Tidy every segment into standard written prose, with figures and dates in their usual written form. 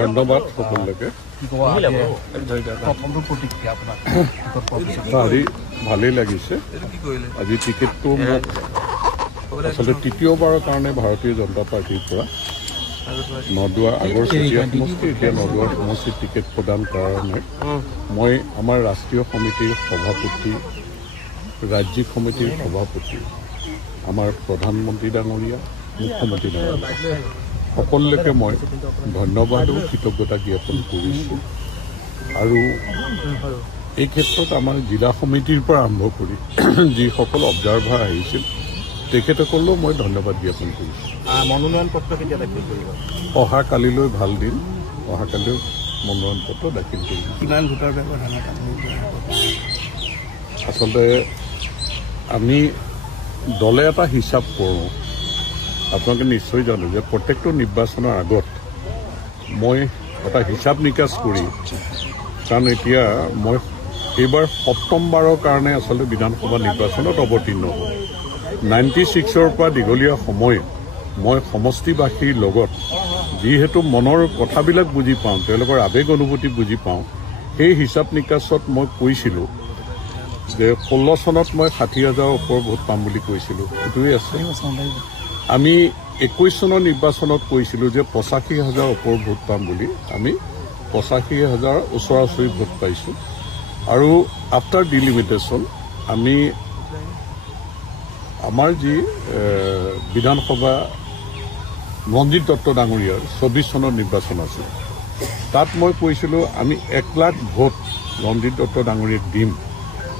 ধন্যবাদ সকলকে আজি ভালেই লাগিছে আজি টিকেটটো মোক আচলতে তৃতীয়বাৰৰ কাৰণে ভাৰতীয় জনতা পাৰ্টিৰ পৰা নদুৱা আগৰ চতিয়া সমষ্টি এতিয়া নদুৱাৰ সমষ্টিত টিকেট প্ৰদান কাৰণে মই আমাৰ ৰাষ্ট্ৰীয় সমিতিৰ সভাপতি ৰাজ্যিক সমিতিৰ সভাপতি আমাৰ প্ৰধানমন্ত্ৰী ডাঙৰীয়া মুখ্যমন্ত্ৰী ডাঙৰীয়া সকলোকে মই ধন্যবাদ আৰু কৃতজ্ঞতা জ্ঞাপন কৰিছোঁ আৰু এই ক্ষেত্ৰত আমাৰ জিলা সমিতিৰ পৰা আৰম্ভ কৰি যিসকল অবজাৰ্ভাৰ আহিছিল তেখেতসকলেও মই ধন্যবাদ জ্ঞাপন কৰিছোঁ মনোনয়ন পত্ৰ কেতিয়া দাখিল কৰিব অহাকালিলৈ ভাল দিন অহাকালিলৈ মনোনয়ন পত্ৰ দাখিল কৰিম কিমান ভোটৰ ব্যৱধান আচলতে আমি দলে এটা হিচাপ কৰোঁ আপোনালোকে নিশ্চয় জানে যে প্ৰত্যেকটো নিৰ্বাচনৰ আগত মই এটা হিচাপ নিকাচ কৰি কাৰণ এতিয়া মই এইবাৰ সপ্তমবাৰৰ কাৰণে আচলতে বিধানসভা নিৰ্বাচনত অৱতীৰ্ণ হ'ম 96ৰ পৰা দীঘলীয়া সময় মই সমষ্টিবাসীৰ লগত যিহেতু মনৰ কথাবিলাক বুজি পাওঁ তেওঁলোকৰ আৱেগ অনুভূতি বুজি পাওঁ সেই হিচাপ নিকাচত মই কৈছিলোঁ যে 16 চনত মই 60,000ৰ ওপৰ ভোট পাম বুলি কৈছিলোঁ সেইটোৱে আছে আমি 21 চনৰ নিৰ্বাচনত কৈছিলোঁ যে 85,000 ওপৰ ভোট পাম বুলি আমি 85,000 ওচৰা-ওচৰি ভোট পাইছোঁ আৰু আফটাৰ ডিলিমিটেশ্যন আমি আমাৰ যি বিধানসভা ৰঞ্জিত দত্ত ডাঙৰীয়াৰ 24 চনৰ নিৰ্বাচন আছিল তাত মই কৈছিলোঁ আমি 1 লাখ ভোট ৰঞ্জিত দত্ত ডাঙৰীয়াক দিম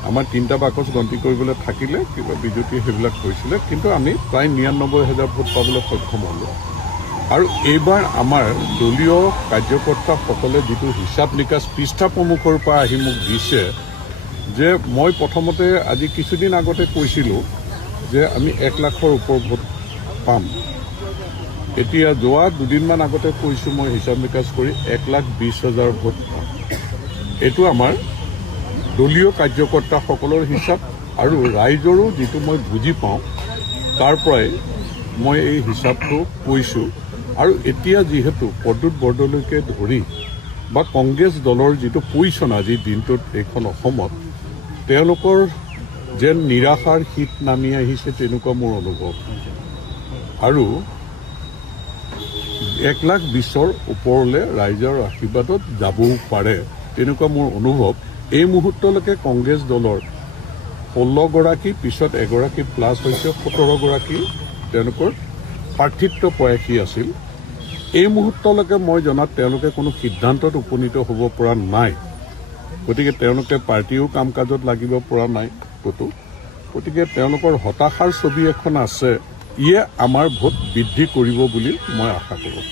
আমাৰ 3টা বাকচ গন্তি কৰিবলৈ থাকিলে কিবা বিজেপি সেইবিলাক কৈছিলে কিন্তু আমি প্ৰায় 99,000 ভোট পাবলৈ সক্ষম হ'লোঁ আৰু এইবাৰ আমাৰ দলীয় কাৰ্যকৰ্তাসকলে যিটো হিচাপ নিকাচ পৃষ্ঠা প্ৰমুখৰ পৰা আহি মোক দিছে যে মই প্ৰথমতে আজি কিছুদিন আগতে কৈছিলোঁ যে আমি 1 লাখৰ ওপৰ ভোট পাম এতিয়া যোৱা দুদিনমান আগতে কৈছোঁ মই হিচাপ নিকাচ কৰি 1,20,000 ভোট পাম এইটো আমাৰ দলীয় কাৰ্যকৰ্তাসকলৰ হিচাপ আৰু ৰাইজৰো যিটো মই বুজি পাওঁ তাৰ পৰাই মই এই হিচাপটো কৈছোঁ আৰু এতিয়া যিহেতু প্ৰদ্যুৎ বৰদলৈকে ধৰি বা কংগ্ৰেছ দলৰ যিটো পজিশ্যন আজিৰ দিনটোত এইখন অসমত তেওঁলোকৰ যেন নিৰাশাৰ শীত নামি আহিছে তেনেকুৱা মোৰ অনুভৱ আৰু 1,20,000ৰ ওপৰলৈ ৰাইজৰ আশীৰ্বাদত যাবও পাৰে তেনেকুৱা মোৰ অনুভৱ এই মুহূৰ্তলৈকে কংগ্ৰেছ দলৰ 16গৰাকী পিছত এগৰাকী প্লাছ হৈছে 17গৰাকী তেওঁলোকৰ প্ৰাৰ্থিত্ব প্ৰয়াসী আছিল এই মুহূৰ্তলৈকে মই জনাত তেওঁলোকে কোনো সিদ্ধান্তত উপনীত হ'ব পৰা নাই গতিকে তেওঁলোকে পাৰ্টিও কাম কাজত লাগিব পৰা নাই ক'তো গতিকে তেওঁলোকৰ হতাশাৰ ছবি এখন আছে ইয়ে আমাৰ ভোট বৃদ্ধি কৰিব বুলি মই আশা কৰোঁ